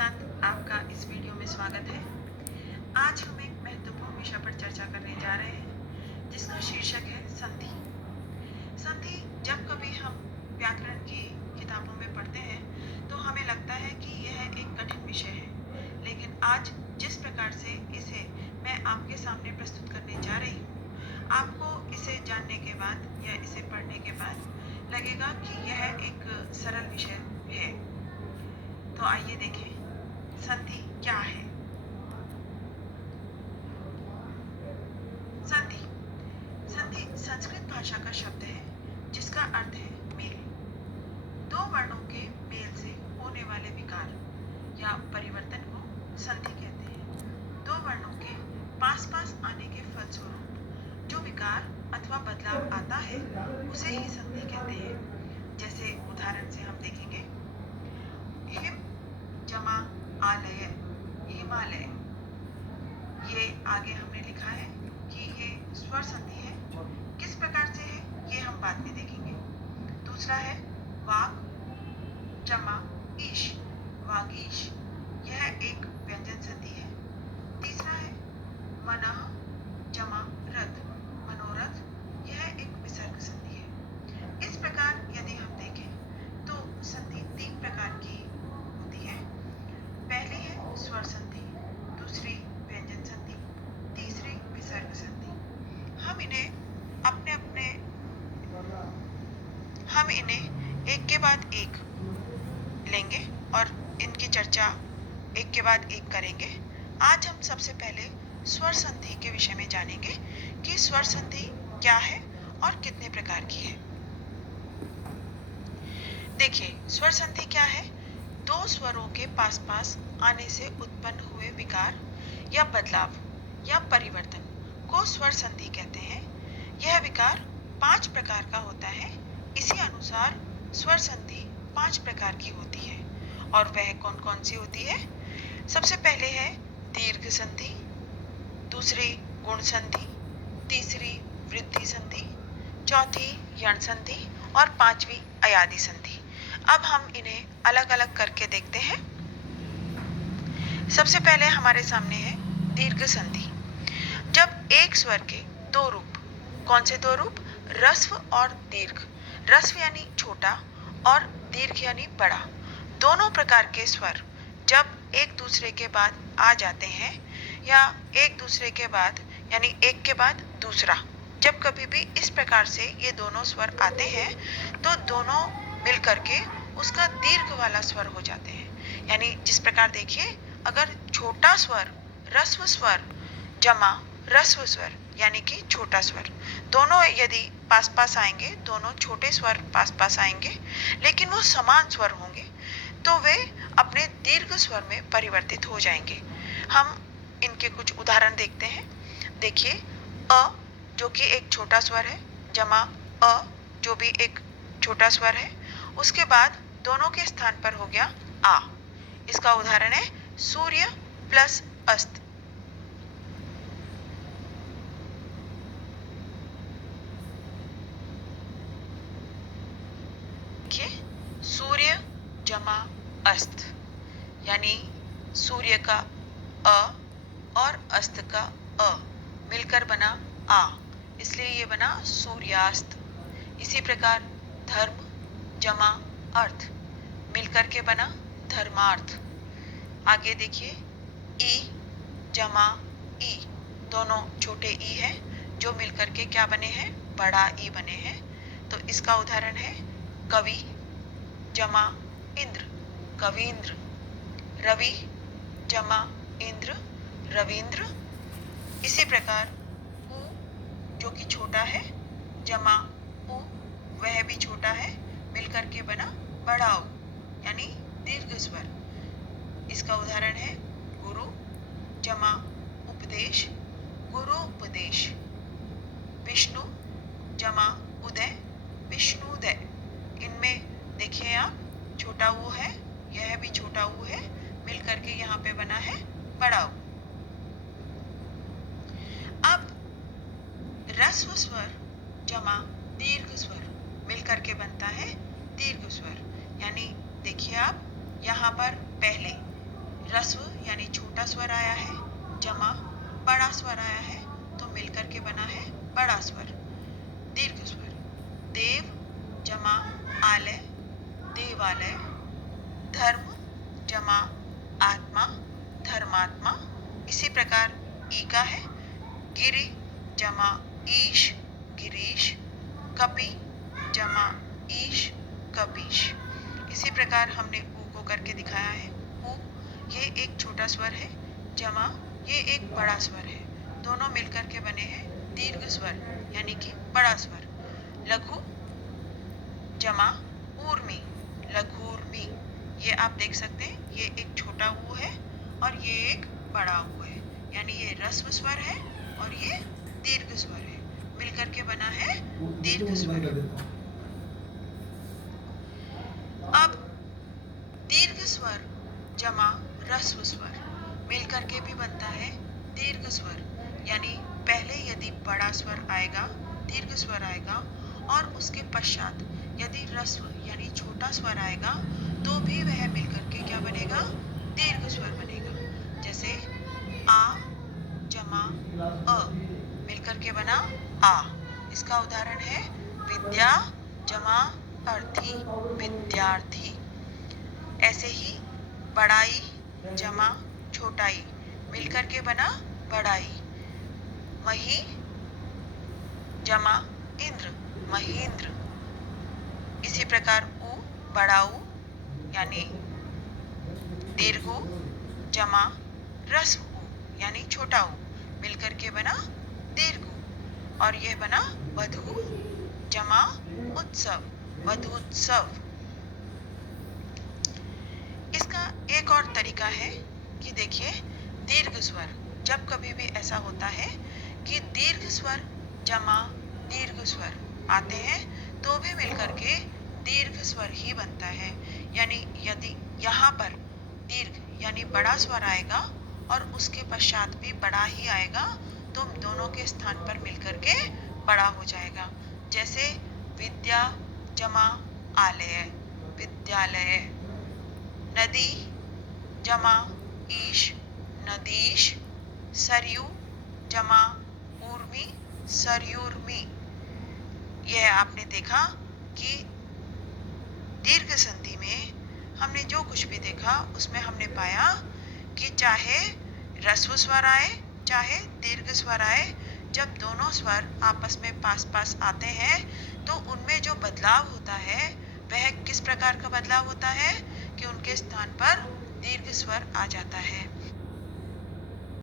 साथ आपका इस वीडियो में स्वागत है। आज हम एक महत्वपूर्ण विषय पर चर्चा करने जा रहे हैं जिसका शीर्षक है संधि। संधि जब कभी हम व्याकरण की किताबों में पढ़ते हैं तो हमें लगता है कि यह एक कठिन विषय है, लेकिन आज जिस प्रकार से इसे मैं आपके सामने प्रस्तुत करने जा रही हूँ, आपको इसे जानने के बाद या इसे पढ़ने के बाद लगेगा कि यह एक सरल विषय है। तो आइए देखें संधि क्या है। संधि संधि संस्कृत भाषा का शब्द है जिसका अर्थ है मेल। दो वर्णों के मेल से होने वाले विकार या परिवर्तन को संधि कहते हैं। दो वर्णों के पास पास आने के फलस्वरूप जो विकार अथवा बदलाव आता है उसे ही संधि कहते हैं। जैसे उदाहरण से हम देखेंगे, हिम जमा आलय हिमालय। ये आगे हमने लिखा है कि ये स्वर संधि है। किस प्रकार से है ये हम बाद में देखेंगे। दूसरा है वाग जमा ईश वागीश, यह एक व्यंजन संधि है। तीसरा है मनः जमा रथ मनोरथ, यह एक विसर्ग संधि है। इस प्रकार यदि हम देखें तो संधि तीन प्रकार की होती है। पहली है स्वर संधि, दूसरी व्यंजन संधि, तीसरी विसर्ग संधि। हम इन्हें एक के बाद एक लेंगे और इनकी चर्चा एक के बाद एक करेंगे। आज हम सबसे पहले स्वर संधि के विषय में जानेंगे कि स्वर संधि क्या है और कितने प्रकार की है। देखिए, स्वर संधि क्या है? दो स्वरों के पास पास आने से उत्पन्न हुए विकार या बदलाव या परिवर्तन को स्वर संधि कहते हैं। यह विकार 5 प्रकार का होता है। इसी अनुसार स्वर संधि 5 प्रकार की होती है। और वह कौन कौन सी होती है? सबसे पहले है दीर्घ संधि, दूसरी गुण संधि, तीसरी वृद्धि संधि, चौथी यण संधि और पांचवी अयादि संधि। अब हम इन्हें अलग अलग करके देखते हैं। सबसे पहले हमारे सामने है दीर्घ संधि। जब एक स्वर के दो रूप, कौन से दो रूप? ह्रस्व और दीर्घ। ह्रस्व यानी छोटा और दीर्घ यानी बड़ा, दोनों प्रकार के स्वर जब एक दूसरे के बाद आ जाते हैं या एक दूसरे के बाद यानी एक के बाद दूसरा, जब कभी भी इस प्रकार से ये दोनों स्वर आते हैं तो दोनों मिलकर के उसका दीर्घ वाला स्वर हो जाते हैं। यानी जिस प्रकार देखिए, अगर छोटा स्वर ह्रस्व स्वर जमा ह्रस्व स्वर यानी कि छोटा स्वर, दोनों यदि पास पास आएंगे, दोनों छोटे स्वर पास पास आएंगे लेकिन वो समान स्वर होंगे तो वे अपने दीर्घ स्वर में परिवर्तित हो जाएंगे। हम इनके कुछ उदाहरण देखते हैं। देखिए, अ जो कि एक छोटा स्वर है जमा अ जो भी एक छोटा स्वर है, उसके बाद दोनों के स्थान पर हो गया आ। इसका उदाहरण है सूर्य प्लस अस्त। देखिए, सूर्य जमा अस्त यानी सूर्य का अ और अस्त का अ मिलकर बना आ, इसलिए ये बना सूर्यास्त। इसी प्रकार धर्म जमा अर्थ मिलकर के बना धर्मार्थ। आगे देखिए, ई जमा ई, दोनों छोटे ई है जो मिलकर के क्या बने हैं? बड़ा ई बने हैं। तो इसका उदाहरण है कवि जमा इंद्र कवींद्र, रवि जमा इंद्र रवींद्र। इसी प्रकार उ जो कि छोटा है जमा उ, वह भी छोटा है, मिलकर के बना बड़ा उ यानी दीर्घ स्वर। इसका उदाहरण है गुरु जमा उपदेश गुरु उपदेश। विष्णु जमा उदय विष्णुदय। इनमें देखिए आप, छोटा ऊ है, यह भी छोटा ऊ है, मिलकर के यहाँ पे बना है बड़ा ऊ। अब ह्रस्व स्वर जमा दीर्घ स्वर मिलकर के बनता है दीर्घ स्वर। यानी देखिए आप, यहाँ पर पहले रस्व यानी छोटा स्वर आया है, जमा बड़ा स्वर आया है, तो मिलकर के बना है बड़ा स्वर। दीर्घ स्वर देव जमा आलय, देवालय। धर्म जमा आत्मा, धर्मात्मा। इसी प्रकार ई का है, गिरि जमा ईश, गिरीश। कपि जमा ईश, कपीश। इसी प्रकार हमने ऊ को करके दिखाया है। ऊ ये एक छोटा स्वर है, जमा ये एक बड़ा स्वर है, दोनों मिलकर के बने हैं दीर्घ स्वर यानी कि बड़ा स्वर। लघु जमा ऊर्मी, लघूर्मी। ये आप देख सकते हैं, ये एक छोटा ऊ है और ये एक बड़ा ऊ है, यानी ये ह्रस्व स्वर है और ये दीर्घ स्वर है, मिलकर के बना है दीर्घ स्वर। अब दीर्घ स्वर जमा ह्रस्व स्वर मिलकर के भी बनता है दीर्घ स्वर, यानी पहले यदि बड़ा स्वर आएगा, दीर्घ स्वर आएगा और उसके पश्चात यदि ह्रस्व यानी छोटा स्वर आएगा तो भी वह मिलकर के क्या बनेगा, दीर्घ स्वर बनेगा। जैसे आ जमा अ मिलकर के बना आ। इसका उदाहरण है विद्या जमा अर्थी, विद्यार्थी। ऐसे ही बड़ाई जमा छोटाई मिलकर के बना बड़ाई। मही जमा इंद्र, महेंद्र। इसी प्रकार ऊ बड़ाऊ यानी दीर्घ जमा ह्रस्व ऊ यानी छोटा ऊ मिलकर के बना दीर्घ। और यह बना वधु जमा उत्सव, वधूत्सव। इसका एक और तरीका है कि देखिए, दीर्घ स्वर जब कभी भी ऐसा होता है कि दीर्घ स्वर जमा दीर्घ स्वर आते हैं तो भी मिलकर के दीर्घ स्वर ही बनता है। यानी यदि यहाँ पर दीर्घ यानी बड़ा स्वर आएगा और उसके पश्चात भी बड़ा ही आएगा तो दोनों के स्थान पर मिलकर के बड़ा हो जाएगा। जैसे विद्या जमा आलय, विद्यालय। नदी जमा ईश, नदीश। सरयू जमा ऊर्मी, सरयूर्मी। यह आपने देखा कि दीर्घ संधि में हमने जो कुछ भी देखा उसमें हमने पाया कि चाहे ह्रस्व स्वर आए चाहे दीर्घ स्वर आए, जब दोनों स्वर आपस में पास पास आते हैं तो उनमें जो बदलाव होता है वह किस प्रकार का बदलाव होता है कि उनके स्थान पर दीर्घ स्वर आ जाता है।